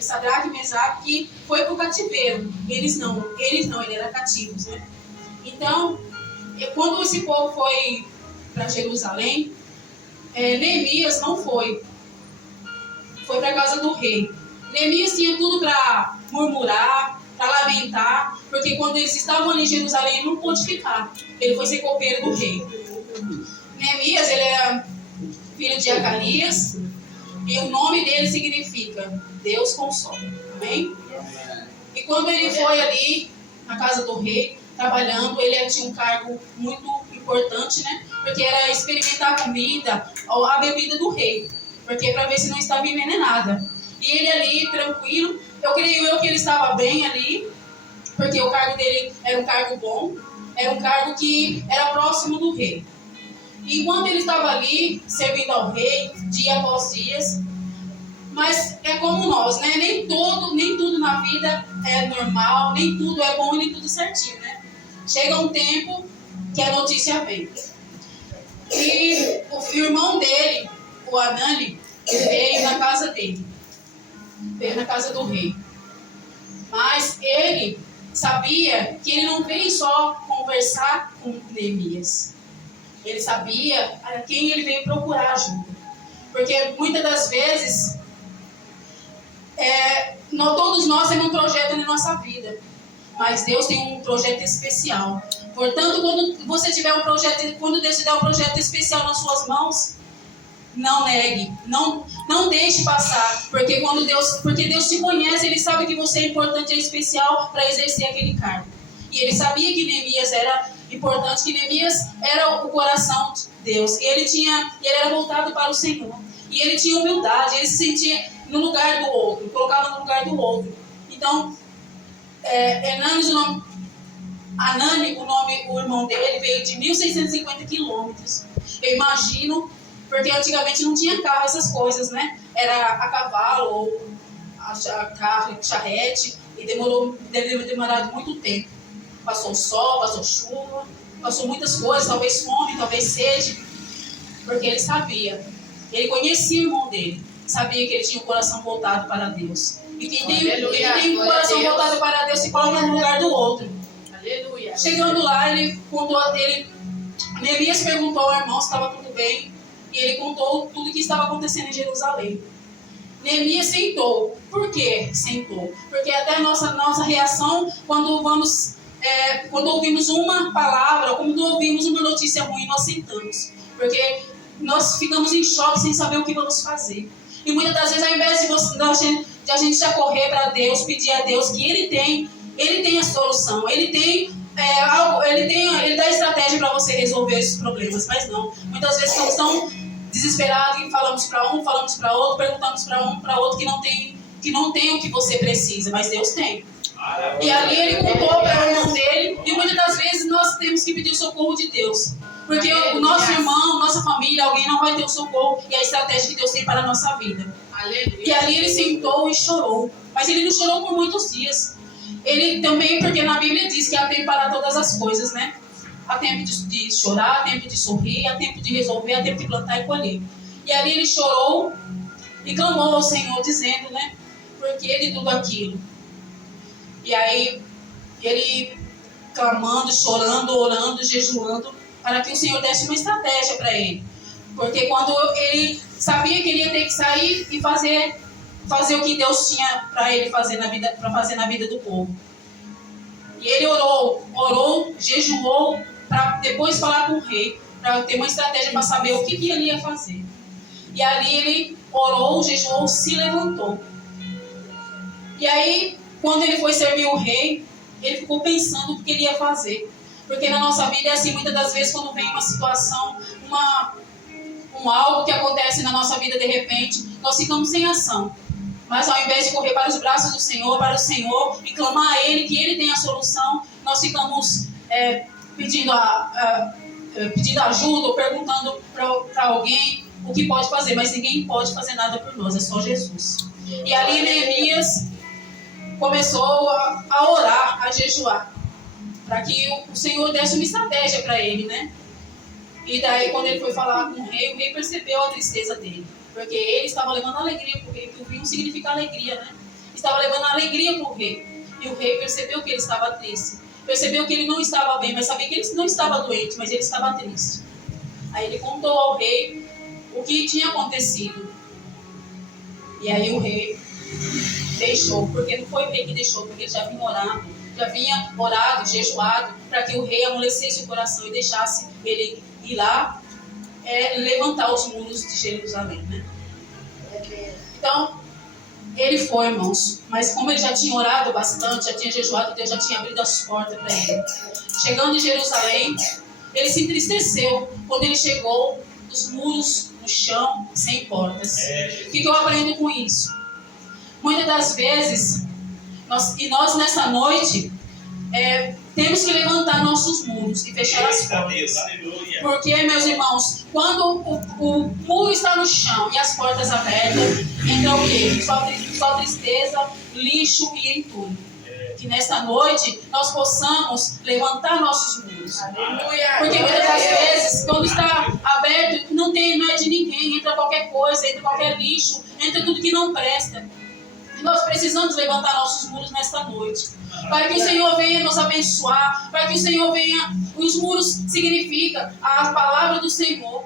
Sadraque, Mesaque, que foi para o cativeiro. Eles não, eles eram cativos, né? Então, quando esse povo foi para Jerusalém, Neemias não foi. Foi para a casa do rei. Neemias tinha tudo para murmurar, para lamentar, porque quando eles estavam ali em Jerusalém, ele não pôde ficar. Ele foi ser copeiro do rei. Neemias, ele era filho de Acalias, e o nome dele significa Deus consola. Amém? E quando ele foi ali na casa do rei, trabalhando, ele tinha um cargo muito importante, né? Porque era experimentar a comida, a bebida do rei, porque para ver se não estava envenenada. E ele ali, tranquilo, eu creio que ele estava bem ali, porque o cargo dele era um cargo bom, era um cargo que era próximo do rei. E enquanto ele estava ali, servindo ao rei, dia após dia, mas é como nós, né? Nem tudo na vida é normal, nem tudo é bom, nem tudo certinho, né? Chega um tempo que a notícia vem. E o irmão dele, o Anani, veio na casa dele. Veio na casa do rei. Mas ele sabia que ele não veio só conversar com Neemias. Ele sabia a quem ele veio procurar ajuda. Porque muitas das vezes, todos nós temos um projeto na nossa vida. Mas Deus tem um projeto especial. Portanto, quando você tiver um projeto, quando Deus te der um projeto especial nas suas mãos, não negue, não deixe passar, porque Deus te conhece, Ele sabe que você é importante e especial para exercer aquele cargo. E Ele sabia que Neemias era importante, que Neemias era o coração de Deus, e ele era voltado para o Senhor, e ele tinha humildade, ele se sentia no lugar do outro, colocava no lugar do outro. Então, Anani, o irmão dele, veio de 1.650 quilômetros. Eu imagino, porque antigamente não tinha carro, essas coisas, né? Era a cavalo ou a charrete, e deve ter demorado muito tempo. Passou sol, passou chuva, passou muitas coisas, talvez fome, talvez sede, porque ele sabia, ele conhecia o irmão dele, sabia que ele tinha o coração voltado para Deus. E quem tem o coração voltado para Deus se coloca no lugar do outro. Aleluia. Chegando lá, Neemias perguntou ao irmão se estava tudo bem, e ele contou tudo o que estava acontecendo em Jerusalém. Neemias sentou. Por que sentou? Porque até a nossa reação quando ouvimos uma palavra, quando ouvimos uma notícia ruim, nós sentamos. Porque nós ficamos em choque sem saber o que vamos fazer. E muitas das vezes, ao invés de a gente já correr para Deus, pedir a Deus que Ele tem a solução, Ele dá estratégia para você resolver esses problemas, mas não. Muitas vezes estamos tão desesperados e falamos para um, falamos para outro, perguntamos para outro que não tem o que você precisa, mas Deus tem. E ali ele contou para o irmão dele, e muitas das vezes nós temos que pedir o socorro de Deus. Porque o nosso irmão, nossa família, alguém não vai ter o socorro e a estratégia que Deus tem para a nossa vida. E ali ele sentou e chorou. Mas ele não chorou por muitos dias. Ele também, porque na Bíblia diz que há tempo para todas as coisas, né? Há tempo de chorar, há tempo de sorrir, há tempo de resolver, há tempo de plantar e colher. E ali ele chorou e clamou ao Senhor, dizendo, né? Por que de tudo aquilo? E aí ele clamando, chorando, orando, jejuando, para que o Senhor desse uma estratégia para ele. Porque quando ele sabia que ele ia ter que sair e fazer o que Deus tinha para ele fazer na vida do povo. E ele orou, jejuou, para depois falar com o rei, para ter uma estratégia para saber o que ele ia fazer. E ali ele orou, jejuou, se levantou. E aí, quando ele foi servir o rei, ele ficou pensando o que ele ia fazer. Porque na nossa vida é assim, muitas das vezes, quando vem uma situação, algo que acontece na nossa vida de repente, nós ficamos sem ação. Mas ao invés de correr para os braços do Senhor, para o Senhor, e clamar a Ele, que Ele tem a solução, nós ficamos pedindo ajuda, ou perguntando para alguém o que pode fazer. Mas ninguém pode fazer nada por nós, é só Jesus. E ali Neemias começou a orar, a jejuar, para que o Senhor desse uma estratégia para ele, né? E daí, quando ele foi falar com o rei percebeu a tristeza dele, porque ele estava levando alegria, porque o vinho significa alegria, né? estava levando alegria para o rei. E o rei percebeu que ele estava triste. Percebeu que ele não estava bem, mas sabia que ele não estava doente, mas ele estava triste. Aí ele contou ao rei o que tinha acontecido. E aí o rei deixou, porque não foi o rei que deixou, porque ele já vinha orado, jejuado, para que o rei amolecesse o coração e deixasse ele ir lá levantar os muros de Jerusalém, né? Então, ele foi, irmãos, mas como ele já tinha orado bastante, já tinha jejuado, Deus já tinha abrido as portas para ele. Chegando em Jerusalém, ele se entristeceu quando ele chegou os muros no chão, sem portas. O que eu aprendo com isso? Muitas das vezes, nós nessa noite, temos que levantar nossos muros e fechar as portas. Porque, meus irmãos, quando o muro está no chão e as portas abertas, entra o quê? Só tristeza, lixo e entulho. Que nesta noite nós possamos levantar nossos muros. Porque muitas das vezes, quando está aberto, não é de ninguém, entra qualquer coisa, entra qualquer lixo, entra tudo que não presta. E nós precisamos levantar nossos muros nesta noite, para que o Senhor venha nos abençoar, para que o Senhor venha. Os muros significa a palavra do Senhor.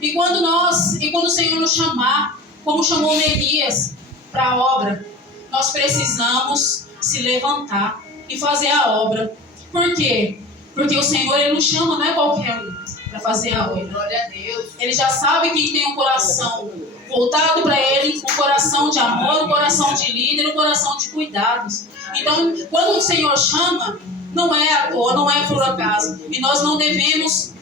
E quando o Senhor nos chamar, como chamou Neemias para a obra, nós precisamos se levantar e fazer a obra. Por quê? Porque o Senhor, Ele nos chama, não é qualquer um, para fazer a obra. Glória a Deus. Ele já sabe quem tem um coração voltado para Ele, um coração de amor, um coração de líder, um coração de cuidados. Então, quando o Senhor chama, não é à toa, não é por acaso. E nós não devemos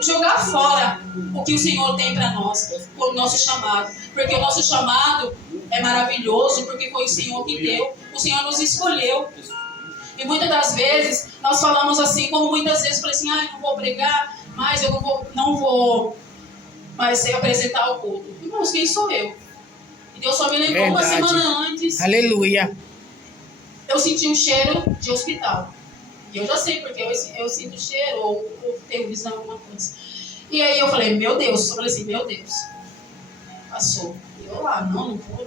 jogar fora o que o Senhor tem para nós, o nosso chamado. Porque o nosso chamado é maravilhoso, porque foi o Senhor que deu, o Senhor nos escolheu. E muitas das vezes nós falamos assim, como muitas vezes eu falei assim, eu não vou pregar, mas eu não vou mais apresentar o culto. Irmãos, quem sou eu? E Deus só me lembrou uma semana antes. Aleluia. Eu senti um cheiro de hospital. E eu já sei, porque eu sinto cheiro ou tenho visão, alguma coisa. E aí eu falei, meu Deus. Eu falei assim, meu Deus. Passou. E eu lá, não vou.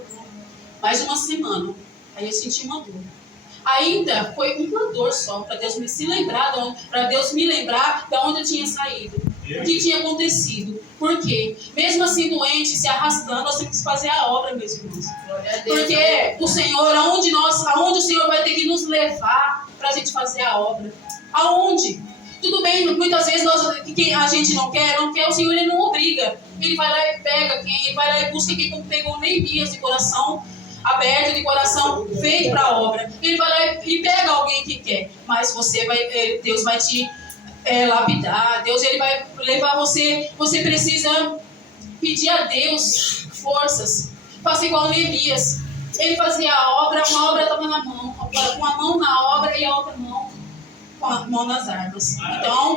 Mais uma semana. Aí eu senti uma dor. Ainda foi uma dor só, para Deus me lembrar de onde eu tinha saído. O que tinha acontecido. Por quê? Mesmo assim, doente, se arrastando, nós temos que fazer a obra, meus irmãos. Porque o Senhor, aonde o Senhor vai ter que nos levar para a gente fazer a obra? Aonde? Tudo bem, muitas vezes quem a gente não quer, o Senhor ele não obriga. Ele vai lá e pega ele vai lá e busca quem pegou Neemias de coração aberto, de coração feito para a obra. Ele vai lá e pega alguém que quer, mas Deus vai te lapidar, Deus ele vai levar você. Você precisa pedir a Deus forças. Faça igual Neemias. Ele fazia a obra, uma obra estava na mão, com a mão na obra e a outra mão com a mão nas armas. Então,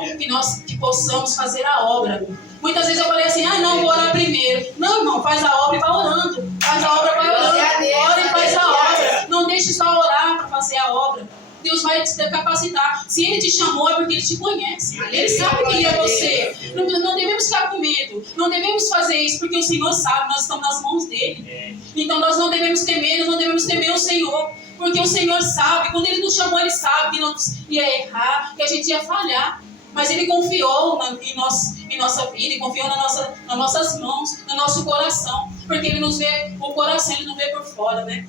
que possamos fazer a obra. Muitas vezes eu falei assim, não, vou orar primeiro. Não, irmão, faz a obra e vai orando. Faz a obra e vai orando. Ora e faz a obra. Não deixe só orar para fazer a obra. Deus vai te capacitar. Se Ele te chamou é porque Ele te conhece. Ele sabe quem é você. Não devemos ficar com medo. Não devemos fazer isso porque o Senhor sabe. Nós estamos nas mãos dEle. Então nós não devemos ter medo. Não devemos temer o Senhor. Porque o Senhor sabe. Quando Ele nos chamou, Ele sabe que nós ia errar, que a gente ia falhar. Mas Ele confiou em nossa vida. E confiou nas nossas mãos, no nosso coração. Porque Ele nos vê o coração. Ele não vê por fora, né?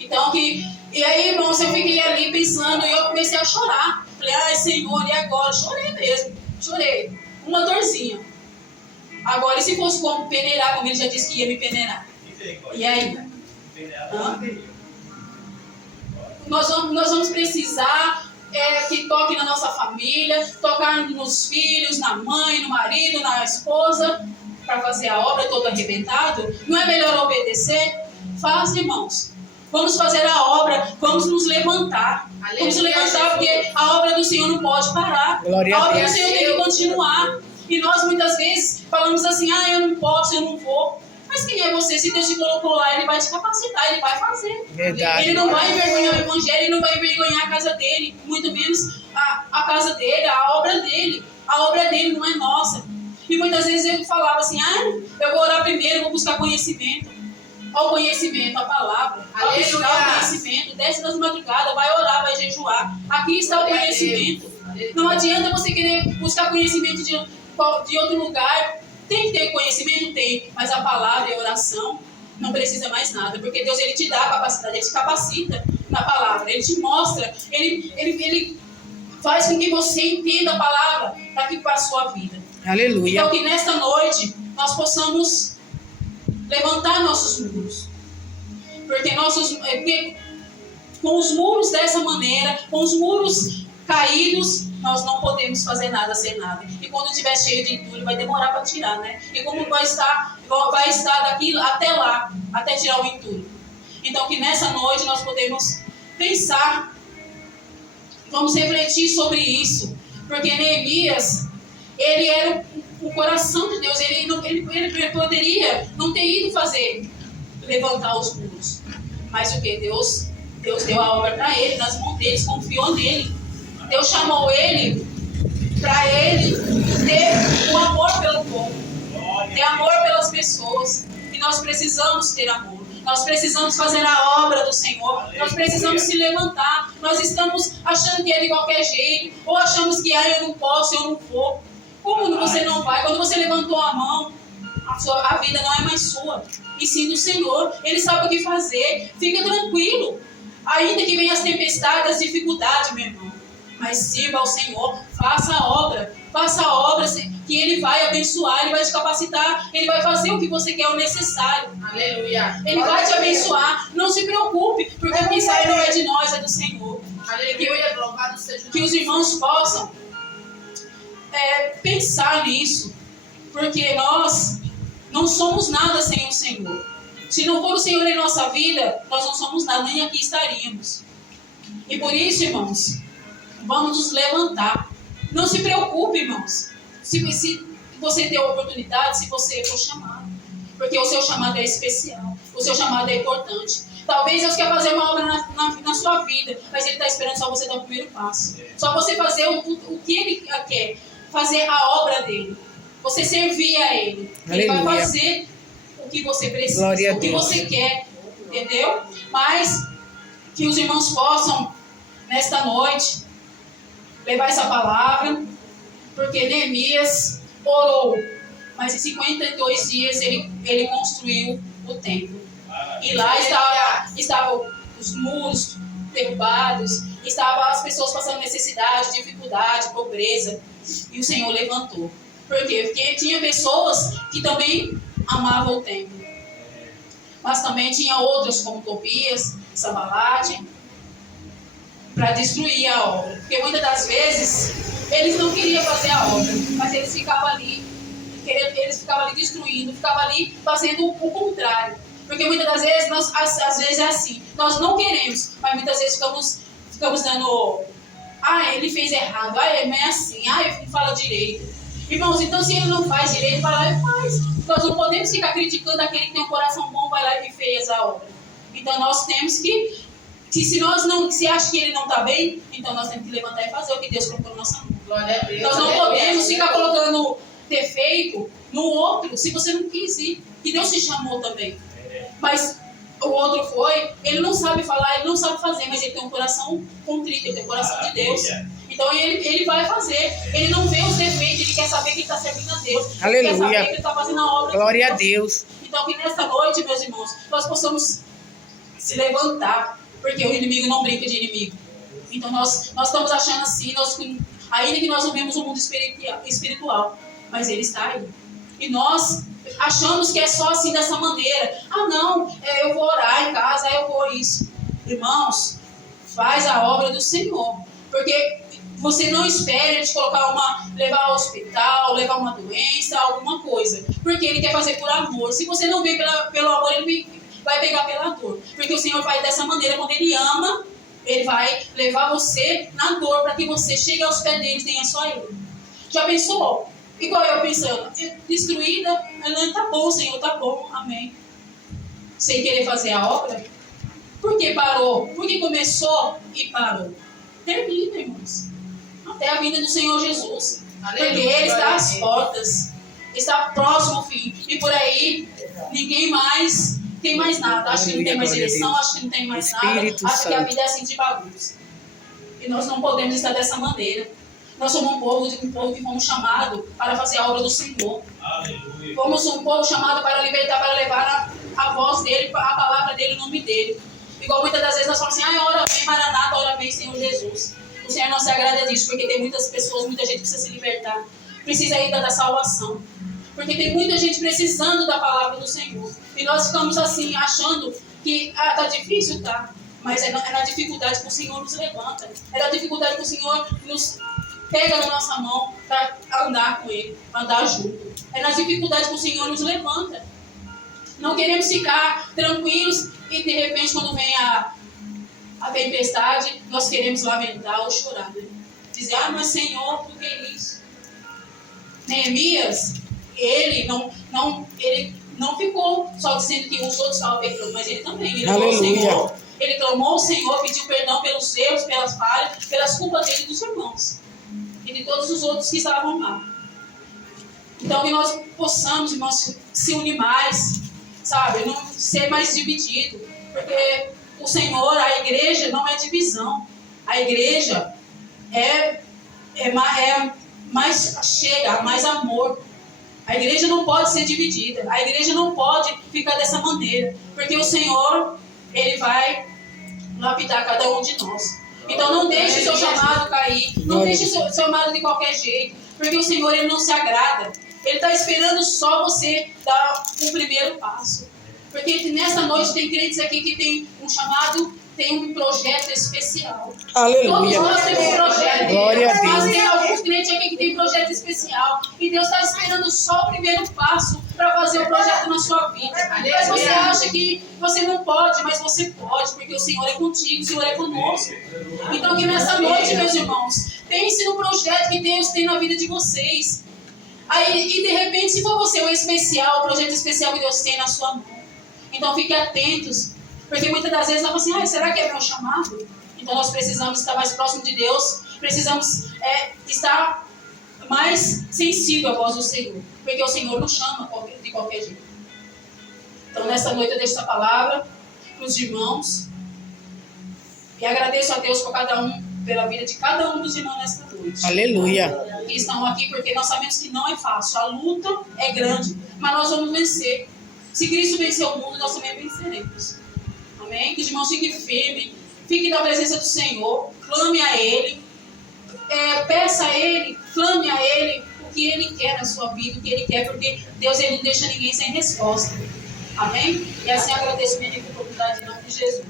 Então E aí, irmãos, eu fiquei ali pensando e eu comecei a chorar. Falei, ai, Senhor, e agora? Chorei mesmo. Chorei. Uma dorzinha. Agora, e se fosse como peneirar, como ele já disse que ia me peneirar? E aí? Nós vamos precisar que toque na nossa família, tocar nos filhos, na mãe, no marido, na esposa, para fazer a obra todo arrebentado. Não é melhor obedecer? Faz, irmãos. Vamos fazer a obra, vamos nos levantar. Vamos nos levantar porque a obra do Senhor não pode parar. A obra do Senhor tem que continuar. E nós muitas vezes falamos assim, eu não posso, eu não vou. Mas quem é você? Se Deus te colocou lá, Ele vai te capacitar, Ele vai fazer. Verdade. Ele não vai envergonhar o Evangelho, Ele não vai envergonhar a casa dele, muito menos a casa dele, a obra dele. A obra dele não é nossa. E muitas vezes eu falava assim, eu vou orar primeiro, vou buscar conhecimento. ao conhecimento, à palavra, ao buscar o conhecimento, desce das madrugadas, vai orar, vai jejuar. Aqui está o conhecimento. Não adianta você querer buscar conhecimento de outro lugar. Tem que ter conhecimento? Tem, mas a palavra e a oração não precisa mais nada, porque Deus, Ele te dá a capacidade, Ele te capacita na palavra, Ele te mostra, Ele faz com que você entenda a palavra para a sua vida. Aleluia. Então que nesta noite nós possamos levantar nossos muros, porque com os muros dessa maneira, com os muros caídos, nós não podemos fazer nada sem nada. E quando estiver cheio de entulho, vai demorar para tirar, né? E como vai estar daqui até lá, até tirar o entulho. Então que nessa noite nós podemos pensar, vamos refletir sobre isso, porque Neemias, ele era o coração de Deus, ele poderia não ter ido levantar os muros, mas o que? Deus deu a obra para ele, nas mãos dele, confiou nele. Deus chamou ele para ele ter o amor pelo povo, ter amor pelas pessoas, e nós precisamos ter amor. Nós precisamos fazer a obra do Senhor. Nós precisamos se levantar. Nós estamos achando que é de qualquer jeito, ou achamos que eu não posso, eu não vou. Como você não vai? Quando você levantou a mão, a vida não é mais sua, e sim do Senhor. Ele sabe o que fazer. Fica tranquilo. Ainda que venham as tempestades, as dificuldades, meu irmão, mas sirva ao Senhor. Faça a obra que Ele vai abençoar, Ele vai te capacitar, Ele vai fazer o que você quer, o necessário. Aleluia. Ele vai te abençoar. Não se preocupe, porque o que sai não é de nós, é do Senhor. Aleluia. Louvado seja Que os irmãos possam pensar nisso, porque nós não somos nada sem o Senhor. Se não for o Senhor em nossa vida, nós não somos nada, nem aqui estaríamos. E por isso, irmãos, vamos nos levantar. Não se preocupe, irmãos, se você ter a oportunidade, se você for chamado, porque o seu chamado é especial, o seu chamado é importante. Talvez Deus quer fazer uma obra na sua vida, mas Ele está esperando só você dar o primeiro passo. Só você fazer o que Ele quer, fazer a obra dele, você servir a Ele. Ele vai fazer o que você precisa, o que você quer, entendeu? Mas que os irmãos possam, nesta noite, levar essa palavra, porque Neemias orou, mas em 52 dias ele construiu o templo. E lá estavam os muros derrubados, estavam as pessoas passando necessidade, dificuldade, pobreza, e o Senhor levantou. Por quê? Porque tinha pessoas que também amavam o templo, mas também tinha outras como Tobias, Sanbalate, para destruir a obra. Porque muitas das vezes eles não queriam fazer a obra, mas eles ficavam ali destruindo, ficavam ali fazendo o contrário. Porque muitas das vezes, às vezes é assim, nós não queremos, mas muitas vezes ficamos dando, ele fez errado, não é assim, ele fala direito. Irmãos, então se ele não faz direito, vai lá e faz. Nós não podemos ficar criticando aquele que tem um coração bom, vai lá e fez a obra. Então nós temos que se acha que ele não está bem, então nós temos que levantar e fazer o que Deus colocou na nossa mão. Glória a Deus. Nós não podemos ficar colocando defeito no outro, se você não quis ir. Que Deus te chamou também. Mas o outro ele não sabe falar, ele não sabe fazer, mas ele tem um coração contrito, ele tem um coração de Deus. Então ele vai fazer. Ele não vê os defeitos, ele quer saber que ele está servindo a Deus. Aleluia. Ele quer saber que ele está fazendo a obra. Glória a Deus. Então que nesta noite, meus irmãos, nós possamos se levantar, porque o inimigo não brinca de inimigo. Então nós estamos achando assim, ainda que nós não vemos o mundo espiritual, mas ele está aí. E nós achamos que é só assim, dessa maneira. Eu vou orar em casa, eu vou isso. Irmãos, faz a obra do Senhor. Porque você não espera ele te levar ao hospital, levar uma doença, alguma coisa. Porque ele quer fazer por amor. Se você não vê pelo amor, ele vai pegar pela dor. Porque o Senhor vai dessa maneira, quando Ele ama, Ele vai levar você na dor, para que você chegue aos pés dele e tenha só Ele. Já pensou? Igual eu pensando, destruída, tá bom, Senhor, tá bom, amém. Sem querer fazer a obra. Por que parou? Porque começou e parou. Termina, irmãos. Até a vinda do Senhor Jesus. Aleluia. Porque Ele está às portas. Está próximo ao fim. E por aí, ninguém mais tem mais nada. Acho que não tem mais Aleluia, glória a eleição, Deus. acho que não tem mais nada. Espírito Acho que a Santo. vida é assim de bagunça. E nós não podemos estar dessa maneira. Nós somos um povo que fomos chamados para fazer a obra do Senhor. Aleluia. Fomos um povo chamado para libertar, para levar a voz dele, a palavra dele, o nome dele. Igual muitas das vezes nós falamos assim, ora vem Maranata, ora vem Senhor Jesus. O Senhor não se agrada disso, porque tem muitas pessoas, muita gente que precisa se libertar. Precisa ainda da salvação. Porque tem muita gente precisando da palavra do Senhor. E nós ficamos assim, achando que tá difícil, tá? Mas é na dificuldade que o Senhor nos levanta. É na dificuldade que o Senhor nos pega na nossa mão para andar com Ele, andar junto. É na dificuldade que o Senhor nos levanta. Não queremos ficar tranquilos e de repente quando vem a tempestade, nós queremos lamentar ou chorar, né? Dizer, mas Senhor, por que isso? Neemias, ele não ficou só dizendo que os outros estavam pecando, mas ele também. Ele clamou ao Senhor, ele clamou ao Senhor, pediu perdão pelos erros, pelas falhas, pelas culpas dele e dos irmãos. E de todos os outros que estavam lá. Então que nós possamos, irmãos, se unir mais, sabe? Não ser mais dividido. Porque o Senhor, a igreja não é divisão. A igreja é mais chega, mais amor. A igreja não pode ser dividida. A igreja não pode ficar dessa maneira. Porque o Senhor, Ele vai lapidar cada um de nós. Então não deixe o seu chamado cair. Não deixe o seu chamado de qualquer jeito. Porque o Senhor, Ele não se agrada. Ele está esperando só você dar o primeiro passo. Porque nessa noite tem crentes aqui que tem um chamado, tem um projeto especial. Aleluia. Todos nós temos um projeto. Glória a Deus. Mas tem alguns crentes aqui que tem projeto especial. E Deus está esperando só o primeiro passo para fazer o projeto na sua vida. Mas você acha que você não pode, mas você pode, porque o Senhor é contigo, o Senhor é conosco. Então que nessa noite, meus irmãos, pense no projeto que Deus tem na vida de vocês. Aí, e de repente, se for você o especial, o projeto especial que Deus tem na sua mão. Então fiquem atentos, porque muitas das vezes nós falamos assim, será que é meu chamado? Então nós precisamos estar mais próximo de Deus, precisamos estar mais sensível à voz do Senhor, porque o Senhor nos chama de qualquer jeito. Então nessa noite eu deixo essa palavra para os irmãos e agradeço a Deus por cada um, pela vida de cada um dos irmãos nesta noite. Aleluia. Que estão aqui, porque nós sabemos que não é fácil, a luta é grande, mas nós vamos vencer. Se Cristo venceu o mundo, nós também venceremos. Amém? Que os irmãos fiquem firmes, fiquem na presença do Senhor, clame a Ele, peça a Ele, clame a Ele o que Ele quer na sua vida, o que Ele quer, porque Deus Ele não deixa ninguém sem resposta. Amém? E assim agradeço a minha oportunidade em nome de Jesus.